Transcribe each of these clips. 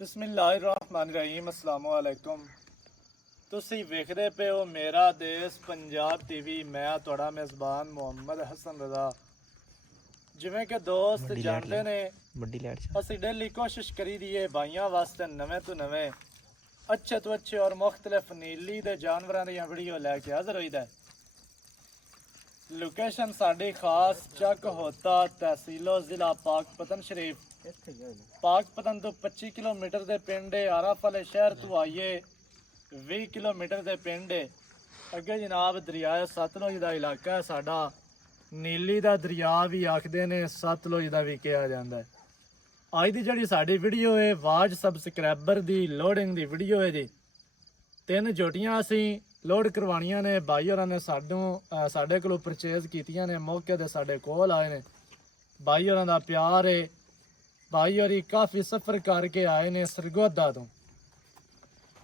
ਬਿਸਮਿਲ੍ਲਾਹਿਰਰਹਿਮਾਨਿਰਰਹੀਮ अस्सलामु अलैकुम। ਤੁਸੀਂ ਵੇਖਦੇ ਪਏ ਹੋ ਮੇਰਾ ਦੇਸ਼ ਪੰਜਾਬ ਟੀਵੀ। ਮੈਂ ਤੁਹਾਡਾ ਮੇਜ਼ਬਾਨ ਮੁਹੰਮਦ ਹਸਨ ਰਜ਼ਾ। ਜਿਵੇਂ ਕਿ ਦੋਸਤ ਜਾਣਦੇ ਨੇ, ਅਸੀਂ ਡੇਲੀ ਕੋਸ਼ਿਸ਼ ਕਰੀ ਦੀ ਹੈ ਭਾਈਆਂ ਵਾਸਤੇ ਨਵੇਂ ਤੋਂ ਨਵੇਂ अच्छे तो अच्छे और मुख्तलिफ नीली दे जानवरों दी वीडियो लैके हाजिर होईदा है। लोकेशन साडी खास चक होता तहसीलो जिला पाकपतन शरीफ। पाकपतन तो 25 किलोमीटर दे पिंड है। आरफ वाले शहर तो आइए 20 किलोमीटर दे पिंड है। अगे जनाब दरिया सतलुज दा इलाका है साडा। नीली दा दरिया भी आखदे ने, सतलुज दा भी कहा जांदा है। ਅੱਜ ਦੀ ਜਿਹੜੀ ਸਾਡੀ ਵੀਡੀਓ ਹੈ ਵਾਜ ਸਬਸਕ੍ਰਾਈਬਰ ਦੀ ਲੋਡਿੰਗ ਦੀ ਵੀਡੀਓ ਹੈ ਜੀ। 3 ਜੋਟੀਆਂ ਅਸੀਂ ਲੋਡ ਕਰਵਾਉਣੀਆਂ ਨੇ। ਭਾਈ ਹੋਰਾਂ ਨੇ ਸਾਡੇ ਕੋਲੋਂ ਪਰਚੇਜ਼ ਕੀਤੀਆਂ ਨੇ। ਮੌਕੇ ਤੇ ਸਾਡੇ ਕੋਲ ਆਏ ਨੇ। ਭਾਈ ਹੋਰਾਂ ਦਾ ਪਿਆਰ ਹੈ। ਭਾਈ ਹੋਰੀ ਕਾਫੀ ਸਫ਼ਰ ਕਰਕੇ ਆਏ ਨੇ ਸਰਗੋਦਾ ਤੋਂ।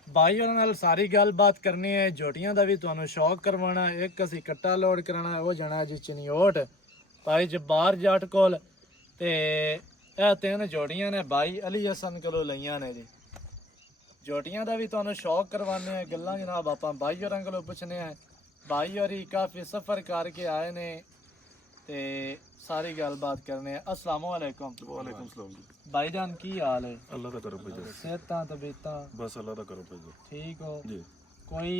ਭਾਈ ਹੋਰਾਂ ਨਾਲ ਸਾਰੀ ਗੱਲਬਾਤ ਕਰਨੀ ਹੈ। ਜੋਟੀਆਂ ਦਾ ਵੀ ਤੁਹਾਨੂੰ ਸ਼ੌਕ ਕਰਵਾਉਣਾ। ਇੱਕ ਅਸੀਂ ਕੱਟਾ ਲੋਡ ਕਰਾਉਣਾ, ਉਹ ਜਾਣਾ ਜੀ ਚਨਿਓਟ ਭਾਈ ਜਬਾਰ ਜੱਟ ਕੋਲ। ਤੇ ਇਹ 3 ਜੋੜੀਆਂ ਨੇ ਭਾਈ ਅਲੀ ਹਸਨ ਕੋਲੋਂ ਲਈਆਂ ਨੇ ਜੀ। ਜੋਟੀਆਂ ਦਾ ਵੀ ਤੁਹਾਨੂੰ ਸ਼ੌਕ ਕਰਵਾਉਂਦੇ ਆ। ਗੱਲਾਂ ਜਨਾਬ ਆਪਾਂ ਭਾਈ ਹੋਰਾਂ ਕੋਲੋਂ ਪੁੱਛਨੇ ਆ। ਭਾਈ ਹੋਰੀ ਕਾਫੀ ਸਫ਼ਰ ਕਰਕੇ ਆਏ ਨੇ ਤੇ ਸਾਰੀ ਗੱਲਬਾਤ ਕਰਨੇ ਆ। अस्सलामु अलैकुम। वालेकुम सलाम जी। भाईजान की हाल है? अल्लाह का करो भाई। सेहतां तबीयतां बस अल्लाह का करो भाई ठीक हो जी। कोई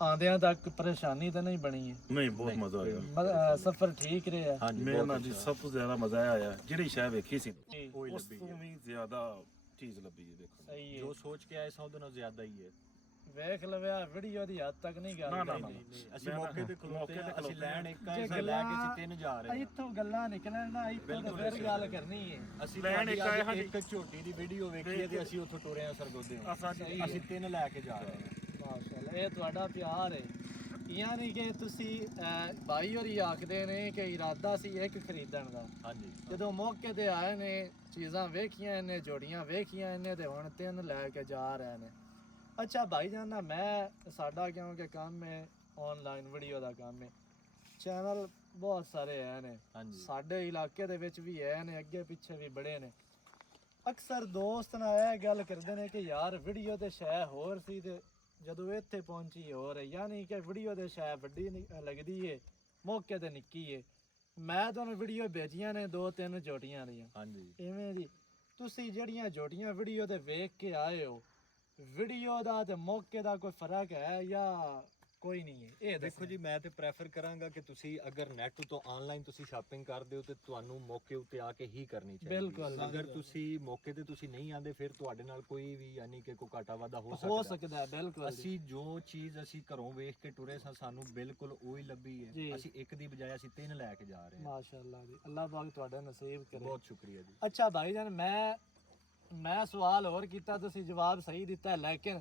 आंदियां तक परेशानी तो नहीं बनी है? नहीं, बहुत मजा आया। सफर ठीक रहा? हाँ जी, मैं ना जी सब तो ज्यादा मजा आया ਜਿਹੜੀ ਸ਼ੈ ਵੇਖੀ ਸੀ जी, ਉਸ ਤੋਂ ਵੀ ਜ਼ਿਆਦਾ ਚੀਜ਼ ਲੱਭੀ ਹੈ। ਦੇਖੋ सही है। ਜੋ ਸੋਚ ਕੇ ਆਏ ਸੌ ਦਿਨੋਂ ਜ਼ਿਆਦਾ ਹੀ ਹੈ। ਵੇਖ ਲਵਿਆ ਵੀਡੀਓ ਦੀ ਹੱਦ ਤੱਕ ਨਹੀਂ ਗੱਲ ਨਾ, ਕਰਨੀ। ਅਸੀਂ ਮੌਕੇ ਤੇ ਖਲੋਤੇ ਆ, ਅਸੀਂ ਲੈਣ ਇੱਕ ਜੇ ਆਏ ਲੈ ਕੇ ਅਸੀਂ 3 ਜਾ ਰਹੇ ਹਾਂ। ਇੱਥੋਂ ਗੱਲਾਂ ਨਿਕਲਣ ਨਾ, ਇੱਥੋਂ ਤਾਂ ਫਿਰ ਗੱਲ ਕਰਨੀ ਹੈ। ਅਸੀਂ ਲੈਣ ਇੱਕ ਆਏ ਹਾਂ ਜੀ। ਇੱਕ ਝੋਟੀ ਦੀ ਵੀਡੀਓ ਵੇਖੀ ਹੈ ਤੇ ਅਸੀਂ ਉੱਥੋਂ ਟੁਰੇ ਆ ਸਰਗੋਦੇ ਅਸੀਂ 3 ਲੈ ਕੇ ਜਾ ਰਹੇ ਹਾਂ। ਮਾਸ਼ਾਅੱਲਾ, ਇਹ ਤੁਹਾਡਾ ਪਿਆਰ ਹੈ। ਯਾਨੀ ਕਿ ਤੁਸੀਂ ਭਾਈ ਹੋਰੀ ਆਖਦੇ ਨੇ ਕਿ ਇਰਾਦਾ ਸੀ ਇੱਕ ਖਰੀਦਣ ਦਾ। ਹਾਂਜੀ, ਜਦੋਂ ਮੌਕੇ ਤੇ ਆਏ ਨੇ, ਚੀਜ਼ਾਂ ਵੇਖੀਆਂ ਇਹਨੇ, ਜੋੜੀਆਂ ਵੇਖੀਆਂ ਇਹਨੇ ਤੇ ਹੁਣ 3 ਲੈ ਕੇ ਜਾ ਰਹੇ ਨੇ। ਅੱਛਾ ਭਾਈ ਜਾਨ, ਨਾ ਮੈਂ ਸਾਡਾ ਕਿਉਂਕਿ ਕੰਮ ਹੈ ਆਨਲਾਈਨ ਵੀਡੀਓ ਦਾ ਕੰਮ ਹੈ। ਚੈਨਲ ਬਹੁਤ ਸਾਰੇ ਹੈ ਨੇ ਹਾਂਜੀ। ਸਾਡੇ ਇਲਾਕੇ ਦੇ ਵਿੱਚ ਵੀ ਹੈ ਨੇ, ਅੱਗੇ ਪਿੱਛੇ ਵੀ ਬੜੇ ਨੇ। ਅਕਸਰ ਦੋਸਤ ਨਾਲ ਇਹ ਗੱਲ ਕਰਦੇ ਨੇ ਕਿ ਯਾਰ ਵੀਡੀਓ ਤੇ ਸ਼ੈ ਹੋਰ ਸੀ ਤੇ ਜਦੋਂ ਇੱਥੇ ਪਹੁੰਚੀ ਹੋਰ ਹੈ। ਯਾਨੀ ਕਿ ਵੀਡੀਓ ਤੇ ਸ਼ੈ ਵੱਡੀ ਲੱਗਦੀ ਏ, ਮੌਕੇ ਤੇ ਨਿੱਕੀ ਏ। ਮੈਂ ਤੁਹਾਨੂੰ ਵੀਡੀਓ ਭੇਜੀਆਂ ਨੇ 2-3 ਜੋਟੀਆਂ ਦੀਆਂ। ਹਾਂਜੀ, ਇਵੇਂ ਜੀ ਤੁਸੀਂ ਜਿਹੜੀਆਂ ਜੋਟੀਆਂ ਵੀਡੀਓ ਤੇ ਵੇਖ ਕੇ ਆਏ ਹੋ, ਵੀਡੀਓ ਦਾ ਤੇ ਮੌਕੇ ਦਾ ਕੋਈ ਫਰਕ ਹੈ ਜਾਂ ਕੋਈ ਨਹੀਂ ਹੈ? ਇਹ ਦੇਖੋ ਜੀ, ਮੈਂ ਤੇ ਪ੍ਰੈਫਰ ਕਰਾਂਗਾ ਕਿ ਤੁਸੀਂ ਅਗਰ ਨੈਟ ਤੋਂ ਆਨਲਾਈਨ ਤੁਸੀਂ ਸ਼ਾਪਿੰਗ ਕਰਦੇ ਹੋ ਤੇ ਤੁਹਾਨੂੰ ਮੌਕੇ ਉੱਤੇ ਆ ਕੇ ਹੀ ਕਰਨੀ ਚਾਹੀਦੀ ਹੈ। ਬਿਲਕੁਲ। ਅਗਰ ਤੁਸੀਂ ਮੌਕੇ ਤੇ ਤੁਸੀਂ ਨਹੀਂ ਆਂਦੇ ਫਿਰ ਤੁਹਾਡੇ ਨਾਲ ਕੋਈ ਵੀ ਯਾਨੀ ਕਿ ਕੋਈ ਘਾਟਾ ਵਾਧਾ ਹੋ ਹੋ ਸਕਦਾ ਸਕਦਾ ਹੈ। ਬਿਲਕੁਲ ਜੀ। ਅਸੀਂ ਜੋ ਚੀਜ਼ ਅਸੀਂ ਘਰੋਂ ਵੇਖ ਕੇ ਟੁਰੇ ਸਾਂ ਸਾਨੂੰ ਬਿਲਕੁਲ ਉਹੀ ਲੱਭੀ ਜੀ। ਹੈ। ਅਸੀਂ ਇੱਕ ਦੀ ਬਜਾਏ ਅਸੀਂ 3 ਲੈ ਕੇ ਜਾ ਰਹੇ ਹਾਂ। ਮਾਸ਼ਾਅੱਲਾ ਜੀ, ਅੱਲਾਹ ਪਾਕ ਤੁਹਾਡਾ ਨਸੀਬ ਕਰੇ। ਬਹੁਤ ਸ਼ੁਕਰੀਆ ਜੀ। ਅੱਛਾ ਭਾਈ ਜਾਨ, ਮੈਂ ਸਵਾਲ ਹੋਰ ਕੀਤਾ, ਤੁਸੀਂ ਜਵਾਬ ਸਹੀ ਦਿੱਤਾ, ਲੇਕਿਨ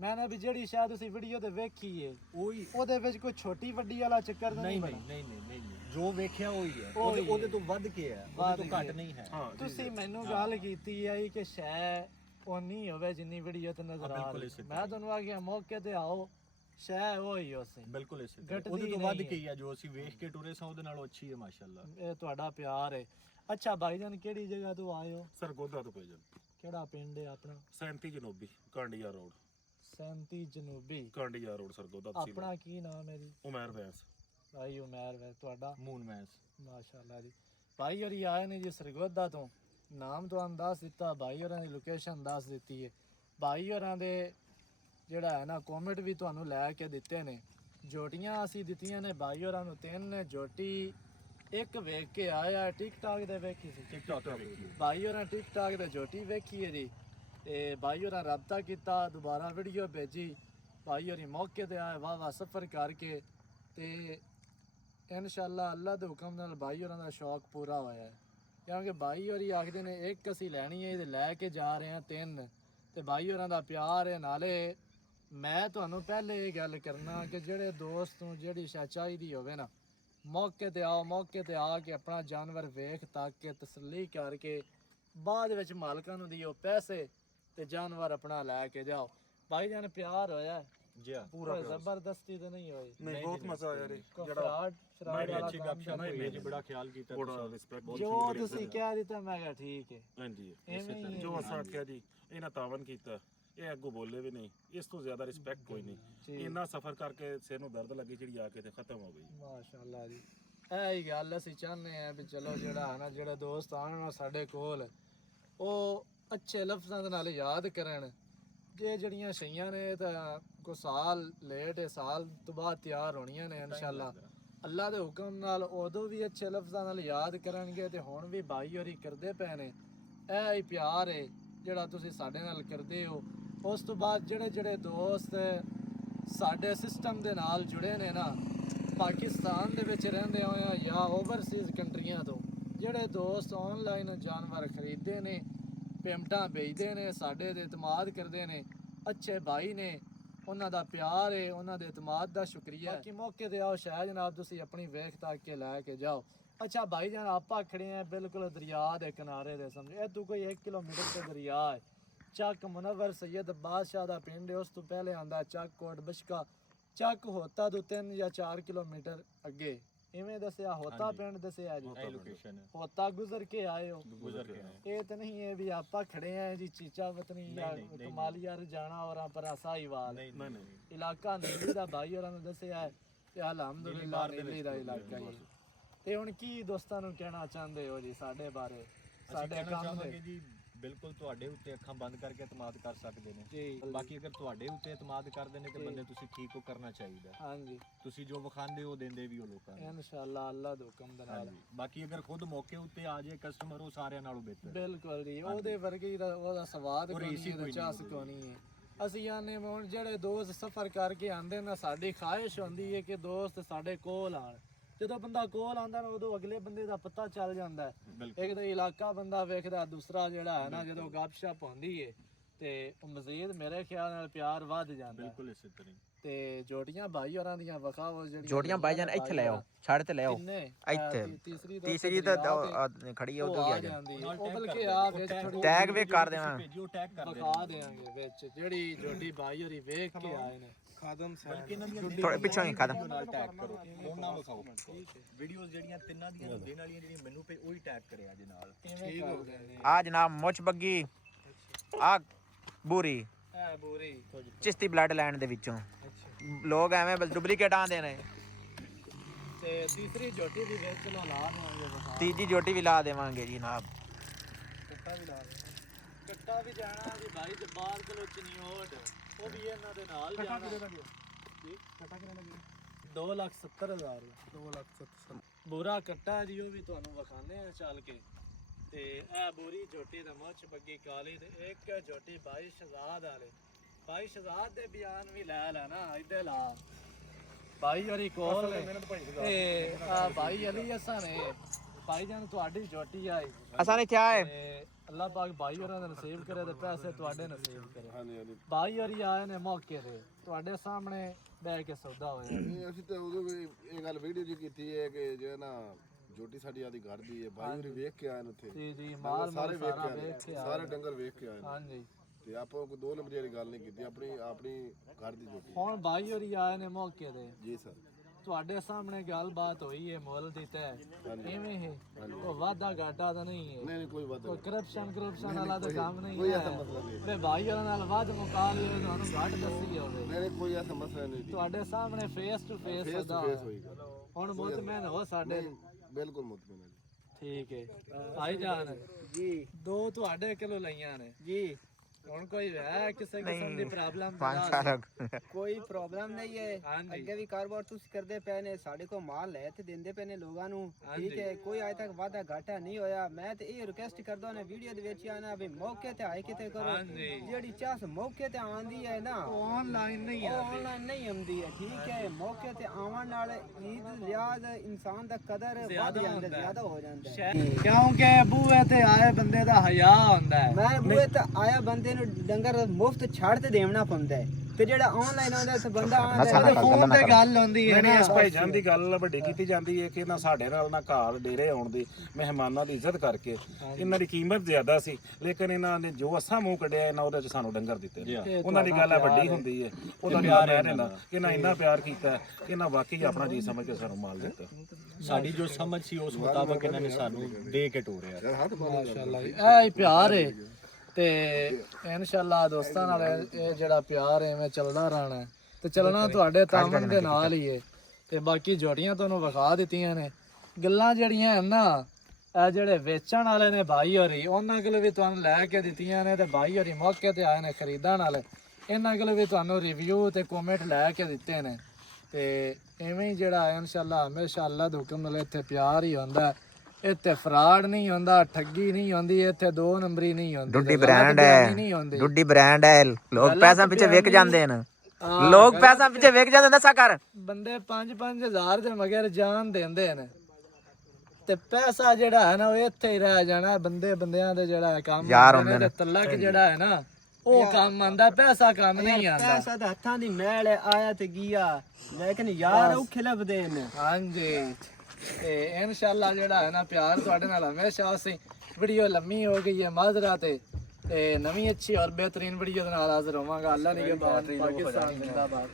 ਮੈਂ ਨਾ ਵੀ ਜਿਹੜੀ ਸ਼ਾਇਦ ਤੁਸੀਂ ਵੀਡੀਓ ਤੇ ਵੇਖੀ ਏ ਉਹੀ ਉਹਦੇ ਵਿੱਚ ਕੋਈ ਛੋਟੀ ਵੱਡੀ ਵਾਲਾ ਚੱਕਰ ਤਾਂ ਨਹੀਂ ਨਹੀਂ ਨਹੀਂ ਬਣਾ? ਨਹੀਂ ਜੋ ਵੇਖਿਆ ਉਹੀ ਹੈ। ਉਹੀ ਹੈ। ਉਹਦੇ ਤੋਂ ਵੱਧ ਕੇ ਹੈ, ਉਹਦੇ ਤੋਂ ਘੱਟ ਨਹੀਂ ਹੈ। ਹਾਂ ਜੀ। ਤੁਸੀਂ ਮੈਨੂੰ ਗੱਲ ਕੀਤੀ ਆਈ ਕਿ ਸ਼ੈ ਉਨੀ ਹੋਵੇ ਜਿੰਨੀ ਵੀਡੀਓ ਤੇ ਨਜ਼ਰ ਆ ਬਿਲਕੁਲ ਰਹੀ। ਇਸੇ ਮੈਂ ਤੁਹਾਨੂੰ ਆ ਗਿਆ ਮੌਕੇ ਤੇ ਆਓ, ਸ਼ੈ ਉਹੀ ਉਸੇ। ਬਿਲਕੁਲ ਇਸੇ ਘਟਦੀ ਤਰ੍ਹਾਂ ਉਹਦੇ ਤੋਂ ਨਹੀਂ ਵੱਧ ਹੈ। ਕੇ ਹੀ ਹੈ। ਜੋ ਅਸੀਂ ਵੇਖ ਕੇ ਟੁਰੇ ਸਾਂ ਉਹਦੇ ਨਾਲੋਂ ਅੱਛੀ ਹੈ ਮਾਸ਼ਾਅੱਲਾ। ਇਹ ਤੁਹਾਡਾ ਪਿਆਰ ਹੈ। ਅੱਛਾ ਭਾਈ ਜਾਨ, ਕਿਹੜੀ ਜਗ੍ਹਾ ਤੋਂ ਆਏ ਹੋ? ਸਰਗੋਦਾ ਤੋਂ ਭਾਈ ਕਿਹੜਾ ਪਿੰਡ ਹੈ ਆਪਣਾ? 37 ਜਨੂਬੀ ਕਾਂਡੀਆ ਰੋਡ। 37 ਜਨੂਬੀ ਕਾਂਡੀਆ ਰੋਡ ਸਰਗੋਦਾ ਆਪਣਾ ਕੀ ਨਾਮ ਹੈ ਜੀ? ਉਮਰ ਵੈਸ। ਭਾਈ ਉਮਰ ਵੈ ਤੁਹਾਡਾ? ਮੂਨ ਮੈਸ। ਮਾਸ਼ਾਅੱਲਾ ਜੀ। ਭਾਈ ਹੋਰੀ ਆਏ ਨੇ ਜੀ ਸਰਗੋਦਾ ਤੋਂ। ਨਾਮ ਤੁਹਾਨੂੰ ਦੱਸ ਦਿੱਤਾ, ਭਾਈ ਹੋਰਾਂ ਦੀ ਲੋਕੇਸ਼ਨ ਦੱਸ ਦਿੱਤੀ ਹੈ। ਭਾਈ ਹੋਰਾਂ ਦੇ ਜਿਹੜਾ ਹੈ ਨਾ ਕਮੈਂਟ ਵੀ ਤੁਹਾਨੂੰ ਲੈ ਕੇ ਦਿੱਤੇ ਨੇ। ਜੋਟੀਆਂ ਅਸੀਂ ਦਿੱਤੀਆਂ ਨੇ ਭਾਈ ਹੋਰਾਂ ਨੂੰ 3 ਜੋਟੀ। ਇੱਕ ਵੇਖ ਕੇ ਆਇਆ ਟਿਕਟਾਕ ਦੇ ਵੇਖੀ ਸੀ। ਟਿਕਟੌਕ ਤੇ ਵੇਖੀ ਭਾਈ ਹੋਰਾਂ ਟਿਕਟਾਕ ਤੇ ਜੋਟੀ ਵੇਖੀ ਹੈ ਜੀ। ਤੇ ਭਾਈ ਹੋਰਾਂ ਰਾਬਤਾ ਕੀਤਾ, ਦੁਬਾਰਾ ਵੀਡੀਓ ਭੇਜੀ। ਭਾਈ ਹੋਰੀ ਮੌਕੇ ਤੇ ਆਏ, ਵਾਹ ਸਫ਼ਰ ਕਰਕੇ ਤੇ ਇਨਸ਼ਾਅੱਲਾ ਅੱਲਾ ਦੇ ਹੁਕਮ ਨਾਲ ਭਾਈ ਹੋਰਾਂ ਦਾ ਸ਼ੌਕ ਪੂਰਾ ਹੋਇਆ ਹੈ। ਕਿਉਂਕਿ ਭਾਈ ਹੋਰੀ ਆਖਦੇ ਨੇ ਇੱਕ ਅਸੀਂ ਲੈਣੀ ਹੈ ਤੇ ਲੈ ਕੇ ਜਾ ਰਹੇ ਹਾਂ 3। ਤੇ ਭਾਈ ਹੋਰਾਂ ਦਾ ਪਿਆਰ ਹੈ। ਨਾਲੇ ਮੈਂ ਤੁਹਾਨੂੰ ਪਹਿਲੇ ਇਹ ਗੱਲ ਕਰਨਾ ਕਿ ਜਿਹੜੇ ਦੋਸਤ ਨੂੰ ਜਿਹੜੀ ਸ਼ੈ ਚਾਹੀਦੀ ਹੋਵੇ ਨਾ, ਮੌਕੇ ਤੇ ਆਓ। ਮੌਕੇ ਤੇ ਆ ਕੇ ਆਪਣਾ ਜਾਨਵਰ ਵੇਖ ਤੱਕ ਕੇ ਤਸੱਲੀ ਕਰਕੇ ਬਾਅਦ ਵਿੱਚ ਮਾਲਕਾਂ ਨੂੰ ਦਿਓ ਪੈਸੇ ਤੇ ਜਾਨਵਰ ਆਪਣਾ ਲੈ ਕੇ ਜਾਓ। ਭਾਈ ਜਾਨ ਪਿਆਰ ਹੋਇਆ? ਜਿਆ ਪੂਰਾ ਜ਼ਬਰਦਸਤੀ ਤੇ ਨਹੀਂ ਹੋਈ ਨਹੀਂ ਬਹੁਤ ਮਜ਼ਾ ਆਇਆ ਰੇ ਜਿਹੜਾ ਫਰਾਡ ਸ਼ਰਾਡ ਵਾਲਾ ਅੱਛੀ ਕੰਮ ਗੱਪਸ਼ਪ ਨਹੀਂ ਹੋਈ ਹੋਈ। ਜੀ, ਬੜਾ ਖਿਆਲ ਕੀਤਾ ਬੜਾ ਤੁਸੀਂ। ਰਿਸਪੈਕਟ ਜੋ ਤੁਸੀਂ ਕਹਿ ਦਿੱਤਾ ਮੈਂ ਕਿਹਾ ਠੀਕ ਹੈ। ਹਾਂਜੀ ਐਵੇਂ ਹੀ ਜੋ ਅਸਾਂ ਆਖਿਆ ਜੀ ਇਹਨਾਂ ਤਾਵਨ ਕੀਤਾ, ਇਹ ਅੱਗੋਂ ਬੋਲੇ ਵੀ ਨਹੀਂ, ਇਸ ਤੋਂ ਜ਼ਿਆਦਾ ਰਿਸਪੈਕਟ ਕੋਈ ਨਹੀਂ। ਠੀਕ। ਇੰਨਾ ਸਫ਼ਰ ਕਰਕੇ ਸਿਰ ਨੂੰ ਦਰਦ ਲੱਗੀ ਜਿਹੜੀ ਆ ਕੇ ਤੇ ਖਤਮ ਹੋ ਗਈ। ਮਾਸ਼ਾਅੱਲਾ ਜੀ, ਇਹ ਹੀ ਗੱਲ ਅਸੀਂ ਚਾਹੁੰਦੇ ਆ ਵੀ ਚਲੋ ਜਿਹੜਾ ਹੈ ਨਾ, ਜਿਹੜੇ ਦੋਸਤ ਆਉਣ ਨਾ ਸਾਡੇ ਕੋਲ, ਉਹ ਅੱਛੇ ਲਫ਼ਜ਼ਾਂ ਦੇ ਨਾਲ ਯਾਦ ਕਰਨ। ਜੇ ਜਿਹੜੀਆਂ ਸ਼ਈਆਂ ਨੇ ਤਾਂ ਕੋਈ ਸਾਲ ਲੇਟ ਸਾਲ ਤੋਂ ਬਾਅਦ ਤਿਆਰ ਹੋਣੀਆਂ ਨੇ ਇਨਸ਼ਾਅੱਲਾ ਅੱਲਾ ਦੇ ਹੁਕਮ ਨਾਲ, ਉਦੋਂ ਵੀ ਅੱਛੇ ਲਫ਼ਜ਼ਾਂ ਨਾਲ ਯਾਦ ਕਰਨਗੇ। ਤੇ ਹੁਣ ਵੀ ਭਾਈ ਹੋਰੀ ਕਰਦੇ ਪਏ ਨੇ। ਇਹ ਹੀ ਪਿਆਰ ਹੈ ਜਿਹੜਾ ਤੁਸੀਂ ਸਾਡੇ ਨਾਲ ਕਰਦੇ ਹੋ। ਉਸ ਤੋਂ ਬਾਅਦ ਜਿਹੜੇ ਜਿਹੜੇ ਦੋਸਤ ਸਾਡੇ ਸਿਸਟਮ ਦੇ ਨਾਲ ਜੁੜੇ ਨੇ ਨਾ, ਪਾਕਿਸਤਾਨ ਦੇ ਵਿੱਚ ਰਹਿੰਦੇ ਹੋਏ ਜਾਂ ਓਵਰਸੀਜ਼ ਕੰਟਰੀਆਂ ਤੋਂ, ਜਿਹੜੇ ਦੋਸਤ ਆਨਲਾਈਨ ਜਾਨਵਰ ਖਰੀਦਦੇ ਨੇ, ਪੇਮੈਂਟਾਂ ਭੇਜਦੇ ਨੇ, ਸਾਡੇ ਤੇ ਇਤਮਾਦ ਕਰਦੇ ਨੇ, ਅੱਛੇ ਭਾਈ ਨੇ, ਉਹਨਾਂ ਦਾ ਪਿਆਰ ਹੈ, ਉਹਨਾਂ ਦੇ ਇਤਮਾਦ ਦਾ ਸ਼ੁਕਰੀਆ। ਬਾਕੀ ਮੌਕੇ ਤੇ ਆਓ ਸ਼ਾਹ ਜਨਾਬ, ਤੁਸੀਂ ਆਪਣੀ ਵੇਖ ਤੱਕ ਕੇ ਲੈ ਕੇ ਜਾਓ। ਅੱਛਾ ਭਾਈ ਜਾਨ, ਆਪਾਂ ਖੜੇ ਆ ਬਿਲਕੁਲ ਦਰਿਆ ਦੇ ਕਿਨਾਰੇ ਦੇ, ਸਮਝ ਇਹ ਤੋਂ ਕੋਈ 1 ਕਿਲੋਮੀਟਰ ਤੇ ਦਰਿਆ ਹੈ। ਚੱਕ ਮੁਨੱਵਰ ਸੈयद ਬਾਦਸ਼ਾਹ ਦਾ ਪਿੰਡ ਹੈ, ਉਸ ਤੋਂ ਪਹਿਲੇ ਆਂਦਾ ਚੱਕ ਕੋਟ ਬਸ਼ਕਾ। ਚੱਕ ਹੋਤਾ ਤੋਂ 3 ਜਾਂ 4 ਕਿਲੋਮੀਟਰ ਅੱਗੇ, ਇਵੇਂ ਦੱਸਿਆ ਹੋਤਾ ਪਿੰਡ ਦੱਸਿਆ ਜੀ। ਇਹ ਲੋਕੇਸ਼ਨ ਹੈ, ਹੋਤਾ ਗੁਜ਼ਰ ਕੇ ਆਏ ਹੋ, ਗੁਜ਼ਰ ਕੇ ਆਏ। ਇਹ ਤਾਂ ਨਹੀਂ ਹੈ ਵੀ ਆਪਾਂ ਖੜੇ ਆ ਜੀ ਚੀਚਾ ਵਤਨੀ ਜਾਂ ਕਮਾਲੀਆਰ ਜਾਣਾ ਔਰ ਪਰ ਸਾਈਵਾਲ ਨਹੀਂ ਨਹੀਂ ਇਲਾਕਾ ਨੀਲੀ ਦਾ ਭਾਈ ਹੋਰਾਂ ਨੂੰ ਦੱਸਿਆ ਹੈ ਤੇ ਅਲਹਮਦੁਲਿਲਾ ਨੀਲੀ ਦਾ ਇਲਾਕਾ ਹੀ। ਤੇ ਹੁਣ ਕੀ ਦੋਸਤਾਂ ਨੂੰ ਕਹਿਣਾ ਚਾਹੁੰਦੇ ਹੋ ਜੀ ਸਾਡੇ ਬਾਰੇ, ਸਾਡੇ ਕੰਮ ਦੇ? ਜੀ ਬਿਲਕੁਲ ਤੁਹਾਡੇ ਉੱਤੇ ਅੱਖਾਂ ਬੰਦ ਕਰਕੇ ਇਤਮਾਦ ਕਰ ਸਕਦੇ ਨੇ ਜੀ ਬਾਕੀ ਅਗਰ ਤੁਹਾਡੇ ਉੱਤੇ ਇਤਮਾਦ ਕਰਦੇ ਨੇ ਤੇ ਬੰਦੇ ਤੁਸੀਂ ਠੀਕ ਹੋ ਕਰਨਾ ਚਾਹੀਦਾ। ਹਾਂਜੀ, ਤੁਸੀਂ ਜੋ ਵਿਖਾਉਂਦੇ ਹੋ ਦਿੰਦੇ ਵੀ ਹੋ ਲੋਕਾਂ ਨੂੰ। ਇਨਸ਼ਾਅੱਲਾ ਅੱਲਾ ਦੇ ਹੁਕਮ ਦੇ ਨਾਲ। ਹਾਂਜੀ, ਬਾਕੀ ਅਗਰ ਖੁਦ ਮੌਕੇ ਉੱਤੇ ਆ ਜਾਏ ਕਸਟਮਰ, ਉਹ ਸਾਰਿਆਂ ਨਾਲੋਂ ਬਿਹਤਰ ਹੈ। ਬਿਲਕੁਲ ਜੀ, ਉਹਦੇ ਵਰਗੀ ਦਾ ਉਹਦਾ ਸਵਾਦ ਉਹ ਕੋਈ ਰੀਸ ਹੀ ਨਹੀਂ, ਕੋਈ ਚਾਸ ਨਹੀਂ ਕੋਈ ਨਹੀਂ ਹੈ। ਅਸੀਂ ਆਨੇ ਹੁਣ ਜਿਹੜੇ ਦੋਸਤ ਸਫ਼ਰ ਕਰਕੇ ਆਂਦੇ ਨੇ, ਸਾਡੀ ਖਾਹਿਸ਼ ਹੁੰਦੀ ਹੈ ਕਿ ਦੋਸਤ ਸਾਡੇ ਕੋਲ ਆਣ। ਜਦੋਂ ਬੰਦਾ ਕੋਲ ਆਂਦਾ ਨਾ, ਉਦੋਂ ਅਗਲੇ ਬੰਦੇ ਦਾ ਪਤਾ ਚੱਲ ਜਾਂਦਾ ਹੈ। ਬਿਲਕੁਲ ਇੱਕ ਤਾਂ ਇਲਾਕਾ ਬੰਦਾ ਵੇਖਦਾ, ਦੂਸਰਾ ਜਿਹੜਾ ਹੈ ਨਾ, ਜਦੋਂ ਗੱਪਸ਼ਪ ਹੁੰਦੀ ਹੈ ਤੇ ਉਹ ਮਜ਼ੀਦ ਮੇਰੇ ਖਿਆਲ ਨਾਲ ਪਿਆਰ ਵੱਧ ਜਾਂਦਾ ਹੈ। ਬਿਲਕੁਲ ਇਸੇ ਤਰ੍ਹਾਂ ਹੀ। ਤੇ ਜੋਟੀਆਂ ਭਾਈ ਹੋਰਾਂ ਦੀਆਂ ਵਿਖਾਓ ਜਿਹੜੀਆਂ ਜੋਟੀਆਂ ਭਾਈ ਜਾਨ ਇੱਥੇ ਲੈ ਆਓ, ਛੱਡ ਤੇ ਲੈ ਆਓ। ਕਿੰਨੇ? ਇੱਥੇ ਤੀਸਰੀ ਤਾਂ ਦਰਿਆ ਤੇ ਖੜੀ ਹੈ, ਉਹ ਉਧਰ ਆ ਵੀ ਆ ਜਾ। ਜਾਂਦੀ ਹੈ। ਉਹ ਬਲਕਿ ਆ ਵਿੱਚ ਥੋੜੀ ਟੈਗ ਵੀ ਕਰ ਦੇਵਾਂ, ਭੇਜੋ ਟੈਗ ਕਰ ਦੇ ਵਿਖਾ ਦੇਾਂਗੇ ਵਿੱਚ ਜਿਹੜੀ ਜੋਟੀ ਭਾਈ ਹੋਰੀ ਵੇਖ ਕੇ ਆਏ ਨੇ। ਖਾਦਮ ਬਲਕਿ ਇਹਨਾਂ ਦੀਆਂ ਥੋੜੇ ਪਿੱਛੋਂ ਹੀ ਖਾਦਮ। ਨਾਲ ਟੈਗ ਕਰੋ, ਫੋਨ ਨਾ ਵਿਖਾਓ। ਵੀਡੀਓਜ਼ ਜਿਹੜੀਆਂ ਤਿੰਨਾਂ ਦੀਆਂ ਦੇਣ ਵਾਲੀਆਂ ਜਿਹੜੀਆਂ ਮੈਨੂੰ ਪੇ ਉਹੀ ਟੈਗ ਕਰਿਆ ਜੇ ਨਾਲ। ਕਿਵੇਂ ਕਰਦੇ ਨੇ? ਆ ਜਨਾਬ ਮੁੱਛ ਬੱਗੀ, ਆ ਬੂਰੀ ਇਹ ਬੂਰੀ ਚਿਸ਼ਤੀ ਬਲੱਡ ਲਾਈਨ ਦੇ ਵਿੱਚੋਂ। ਲੋਕ ਐਵੇਂ ਬਸ ਡੁਪਲੀਕੇਟ ਆਂਦੇ ਨੇ। ਤੇ ਤੀਸਰੀ ਜੋਟੀ ਵੀ ਵਿੱਚ ਲਾ ਦੇਵਾਂਗੇ ਵਿਖਾ। ਤੀਜੀ ਜੋਟੀ ਵੀ ਲਾ ਦੇਵਾਂਗੇ ਜੀ ਜਨਾਬ। ਕੱਟਾ ਵੀ ਲਾ ਦੇ, ਕੱਟਾ ਵੀ ਜਾਣਾ ਜੀ ਭਾਈ ਜਬਾਰ ਕੋਲੋਂ ਚਨੀਓਟ, ਉਹ ਵੀ ਇਹਨਾਂ ਦੇ ਨਾਲ ਜਾਣਾ। ਜੀ ਕੱਟਾ ਕਿੰਨਾ ਲੱਗਿਆ? 2,70,000। 2,70,000 ਬੂਰਾ ਕੱਟਾ ਜੀ, ਉਹ ਵੀ ਤੁਹਾਨੂੰ ਵਿਖਾਣੇ ਆ ਚੱਲ ਕੇ। ਤੇ ਇਹ ਬੂਰੀ ਜੋਟੀ ਦਾ ਮੁੱਛ ਬੱਗੀ ਕਾਲੀ, ਤੇ ਇੱਕ ਜੋਟੀ ਭਾਈ ਸ਼ਹਜ਼ਾਦ ਵਾਲੇ। ਭਾਈ ਸ਼ਹਜ਼ਾਦ ਦੇ ਬਿਆਨ ਵੀ ਲੈ ਲੈਣਾ, ਇੱਧਰ ਲਾ ਭਾਈ ਹੋਰੀ ਕੋਲ ਨੇ। ਤੇ ਆ ਭਾਈ ਅਲੀ ਹਸਨ ਨੇ। ਭਾਈ ਜਾਨ ਤੁਹਾਡੀ ਜੋਟੀ ਆਈ, ਅਸਾਂ ਨੇ ਕਿਹਾ ਹੈ ਤੇ ਅੱਲਾਹ ਪਾਕ ਭਾਈ ਹੋਰਾਂ ਦਾ ਨਸੀਬ ਕਰੇ ਤੇ ਪੈਸੇ ਤੁਹਾਡੇ ਨਸੀਬ ਕਰੇ। ਹਾਂਜੀ ਹਾਂਜੀ ਭਾਈ ਹੋਰੀ ਆਏ ਨੇ ਮੌਕੇ ਤੇ, ਤੁਹਾਡੇ ਸਾਹਮਣੇ ਬਹਿ ਕੇ ਸੌਦਾ ਹੋਇਆ। ਨਹੀਂ ਅਸੀਂ ਤਾਂ ਉਦੋਂ ਵੀ ਇਹ ਗੱਲ ਵੀਡੀਓ 'ਚ ਕੀਤੀ ਹੈ ਕਿ ਜੇ ਨਾ ਜੋਟੀ ਸਾਡੀ ਆਦੀ ਘਰ ਦੀ ਹੈ, ਭਾਈ ਹੋਰੀ ਵੇਖ ਕੇ ਆਏ ਨੇ ਉੱਥੇ। ਜੀ ਜੀ, ਮਾਲ ਸਾਰੇ ਮਾਲ ਸਾਰਾ ਵੇਖ ਵੇਖ ਕੇ ਕੇ ਆਏ, ਆਏ ਸਾਰੇ ਨੇ। ਡੰਗਰ ਵੇਖ ਕੇ ਆਏ ਨੇ। ਹਾਂਜੀ, ਤੇ ਆਪਾਂ ਕੋਈ 2 ਨੰਬਰ ਵਾਲੀ ਗੱਲ ਨਹੀਂ ਕੀਤੀ, ਆਪਣੀ ਘਰ ਦੀ ਜੋਟੀ। ਹੁਣ ਭਾਈ ਹੋਰੀ ਆਏ ਨੇ ਮੌਕੇ ਤੇ, ਜੀ ਸਰ। ਤੁਹਾਡੇ ਸਾਹਮਣੇ ਗੱਲਬਾਤ ਹੋਈ ਹੈ ਮੁੱਲ ਦੀ ਤੈ, ਇਵੇਂ ਹੈ ਉਹ ਵਾਧਾ ਘਾਟਾ ਤਾਂ ਨਹੀਂ ਹੈ, ਨਹੀਂ ਕੋਈ ਬਾਤ ਕੋਈ ਨਹੀਂ, ਕਰਪਸ਼ਨ ਵਾਲਾ ਤਾਂ ਕੰਮ ਨਹੀਂ ਕੋਈ ਹੈ। ਐਸਾ ਮਸਲਾ ਨਹੀਂ। ਤੇ ਭਾਈ ਹੋਰਾਂ ਨਾਲ ਵੱਧ ਮੁਕਾ ਲਿਓ, ਤੁਹਾਨੂੰ ਘੱਟ ਦੱਸੀ ਹੋਵੇ। ਨਹੀਂ ਕੋਈ ਐਸਾ ਮਸਲਾ ਨਹੀਂ ਜੀ। ਤੁਹਾਡੇ ਸਾਹਮਣੇ ਫੇਸ ਟੂ ਫੇਸ ਫੇਸ ਸੌਦਾ ਟੂ ਫੇਸ ਹੋਈ ਗੱਲ। ਹੁਣ ਮੁਤਮੈਨ ਹੋ ਸਾਡੇ। ਬਿਲਕੁਲ ਮੁਤਮਿਨ ਹੈ ਜੀ। ਠੀਕ ਹੈ ਭਾਈ ਜਾਨ ਜੀ, 2 ਤੁਹਾਡੇ ਕਿਲੋ ਲਈਆਂ ਨੇ ਜੀ। ਹੁਣ ਕੋਈ ਹੈ ਕਿਸੇ ਕਿਸਮ ਦੀ ਪ੍ਰੋਬਲਮ? 5 ਸਾਲ ਕੋਈ ਪ੍ਰੋਬਲਮ ਨਹੀਂ ਹੈ। ਹਾਂਜੀ। ਅੱਗੇ ਵੀ ਕਾਰੋਬਾਰ ਤੁਸੀਂ ਕਰਦੇ ਪਏ ਨੇ, ਸਾਡੇ ਕੋਲ ਮਾਲ ਲੈ ਤੇ ਦਿੰਦੇ ਪਏ ਨੇ ਲੋਕਾਂ ਨੂੰ। ਹਾਂਜੀ। ਠੀਕ ਹੈ, ਕੋਈ ਅਜੇ ਤੱਕ ਵਾਧਾ ਘਾਟਾ ਨਹੀਂ ਹੋਇਆ। ਮੈਂ ਤੇ ਇਹ ਰਿਕੁਐਸਟ ਕਰਦਾ ਹਾਂ ਵੀਡੀਓ ਦੇ ਵਿੱਚ ਆਣਾ ਵੀ ਮੌਕੇ ਤੇ ਆਏ ਕਿਤੇ ਕਰੋ। ਹਾਂਜੀ। ਜਿਹੜੀ ਚਾਹ ਮੌਕੇ ਤੇ ਆਉਂਦੀ ਹੈ ਨਾ, ਆਨਲਾਈਨ ਨਹੀਂ ਉਹ ਆਉਂਦੀ। ਆਨਲਾਈਨ ਨਹੀਂ ਆਉਂਦੀ ਹੈ। ਠੀਕ ਹੈ, ਮੌਕੇ ਤੇ ਆਉਣ ਨਾਲ ਈਦ ਲਿਆਦ ਇਨਸਾਨ ਦਾ ਕਦਰ ਵੱਧ ਜ਼ਿਆਦਾ ਜਾਂਦਾ, ਹੁੰਦਾ ਹੈ। ਜ਼ਿਆਦਾ ਹੋ ਜਾਂਦਾ ਹੈ। ਕਿਉਂਕਿ ਬੂਹੇ ਤੇ ਆਏ ਬੰਦੇ ਦਾ ਹਯਾ ਹੁੰਦਾ ਹੈ। ਮੈਂ ਬੂਏ ਤੇ ਆਇਆ ਬੰਦੇ ਨੂੰ ਡੰਗਰ ਮੁਫਤ ਛੱਡ ਤੇ ਦੇਵਣਾ ਪੈਂਦਾ ਹੈ। ਤੇ ਜਿਹੜਾ ਆਨਲਾਈਨ ਆਉਂਦਾ ਇੱਥੇ ਬੰਦਾ ਸਾਡੇ ਆਉਂਦਾ ਫੋਨ ਤੇ ਗੱਲ ਹੁੰਦੀ ਹੈ ਨਹੀਂ ਨਾ ਇਸ ਭਾਈਜਾਨ ਦੀ ਗੱਲ ਵੱਡੀ ਕੀਤੀ ਜਾਂਦੀ ਹੈ ਕਿ ਇਹਨਾਂ ਸਾਡੇ ਨਾਲ ਨਾ ਘਰ ਡੇਰੇ ਆਉਣ ਦੀ ਮਹਿਮਾਨਾਂ ਦੀ ਇੱਜ਼ਤ ਕਰਕੇ ਇਹਨਾਂ ਦੀ ਕੀਮਤ ਜ਼ਿਆਦਾ ਸੀ ਲੇਕਿਨ ਇਹਨਾਂ ਨੇ ਜੋ ਅਸਾਂ ਮੂੰਹ ਕੱਢਿਆ ਇਹਨਾਂ ਉਹਦੇ ਚ ਸਾਨੂੰ ਡੰਗਰ ਦਿੱਤੇ ਨੇ। ਉਹਨਾਂ ਦੀ ਗੱਲ ਹੈ ਵੱਡੀ ਹੁੰਦੀ ਹੈ ਉਹਦਾ ਪਿਆਰ ਹੈ ਇਹਨਾਂ ਕਿ ਇਹਨਾਂ ਇੰਨਾ ਪਿਆਰ ਕੀਤਾ ਕਿ ਇਹਨਾਂ ਵਾਕਈ ਆਪਣਾ ਜੀ ਸਮਝ ਕੇ ਸਾਨੂੰ ਮਾਲ ਦਿੱਤਾ। ਸਾਡੀ ਜੋ ਸਮਝ ਸੀ ਉਸ ਮੁਤਾਬਕ ਇਹਨਾਂ ਨੇ ਸਾਨੂੰ ਦੇ ਕੇ ਟੋਰਿਆ। ਮਾਸ਼ਾਅੱਲਾ ਇਹ ਹੀ ਪਿਆਰ ਹੈ ਤੇ ਇਨਸ਼ਾਅੱਲਾ ਦੋਸਤਾਂ ਨਾਲ ਇਹ ਜਿਹੜਾ ਪਿਆਰ ਹੈ ਐਵੇਂ ਚੱਲਦਾ ਰਹਿਣਾ ਤੇ ਚੱਲਣਾ ਤੁਹਾਡੇ ਤਾਮਨ ਦੇ ਨਾਲ ਹੀ ਹੈ। ਤੇ ਬਾਕੀ ਜੋੜੀਆਂ ਤੁਹਾਨੂੰ ਵਿਖਾ ਦਿੱਤੀਆਂ ਨੇ ਗੱਲਾਂ ਜਿਹੜੀਆਂ ਹਨ ਨਾ ਇਹ ਜਿਹੜੇ ਵੇਚਣ ਵਾਲੇ ਨੇ ਭਾਈ ਹੋਰੀ ਉਹਨਾਂ ਕੋਲ ਵੀ ਤੁਹਾਨੂੰ ਲੈ ਕੇ ਦਿੱਤੀਆਂ ਨੇ ਤੇ ਭਾਈ ਹੋਰੀ ਮੌਕੇ ਤੇ ਆਏ ਨੇ ਖਰੀਦਣ ਵਾਲੇ ਇਹਨਾਂ ਕੋਲ ਵੀ ਤੁਹਾਨੂੰ ਰਿਵਿਊ ਤੇ ਕਮੈਂਟ ਲੈ ਕੇ ਦਿੱਤੇ ਨੇ। ਤੇ ਐਵੇਂ ਹੀ ਜਿਹੜਾ ਇਨਸ਼ਾਅੱਲਾ ਹਮੇਸ਼ਾ ਅੱਲਾ ਦੇ ਹੁਕਮ ਨਾਲ ਇੱਥੇ ਪਿਆਰ ਹੀ ਹੁੰਦਾ, ਇੱਥੇ ਫਰਾਡ ਨਹੀਂ ਹੁੰਦਾ, ਠੱਗੀ ਨਹੀਂ ਹੁੰਦੀ, ਇੱਥੇ ਦੋ ਨੰਬਰੀ ਨਹੀਂ ਹੁੰਦੀ, ਡੁੱਡੀ ਬ੍ਰਾਂਡ ਹੈ, ਡੁੱਡੀ ਬ੍ਰਾਂਡ ਹੈ। ਲੋਕ ਪੈਸਾ ਪਿੱਛੇ ਵਿਕ ਜਾਂਦੇ ਨੇ, ਲੋਕ ਪੈਸਾ ਪਿੱਛੇ ਵਿਕ ਜਾਂਦੇ। ਦੱਸਾ ਕਰ ਬੰਦੇ 5-5 ਦੇ ਮਗਰ ਜਾਨ ਦਿੰਦੇ ਨੇ ਤੇ ਪੈਸਾ ਜਿਹੜਾ ਹੈ ਨਾ ਉਹ ਇੱਥੇ ਹੀ ਰਹਿ ਜਾਣਾ। ਬੰਦਿਆਂ ਦੇ ਜਿਹੜਾ ਹੈ ਕੰਮ ਹੁੰਦੇ ਨੇ ਤੇ ਤਲਕ ਜਿਹੜਾ ਹੈ ਨਾ ਉਹ ਕੰਮ ਆਂਦਾ, ਪੈਸਾ ਕੰਮ ਨਹੀਂ ਆਂਦਾ। ਪੈਸਾ ਤਾਂ ਹੱਥਾਂ ਦੀ ਮੈਲ ਹੈ, ਆਇਆ ਤੇ ਗਿਆ ਲੇਕਿਨ ਯਾਰ ਔਖੇ ਲੱਭਦੇ ਨੇ। ਹਾਂਜੀ ਤੇ ਇਨਸ਼ਾਅੱਲਾ ਜਿਹੜਾ ਹੈ ਨਾ ਪਿਆਰ ਤੁਹਾਡੇ ਨਾਲ ਹਮੇਸ਼ਾ ਅਸੀਂ। ਵੀਡੀਓ ਲੰਮੀ ਹੋ ਗਈ ਹੈ ਮਾਜ਼ਰਾ ਤੇ ਨਵੀਂ ਅੱਛੀ ਔਰ ਬਿਹਤਰੀਨ ਵੀਡੀਓ ਦੇ ਨਾਲ ਹਾਜ਼ਰ ਹੋਵਾਂਗਾ। ਅੱਲਾ ਨੇ ਪਾਕਿਸਤਾਨ ਜ਼ਿੰਦਾਬਾਦ।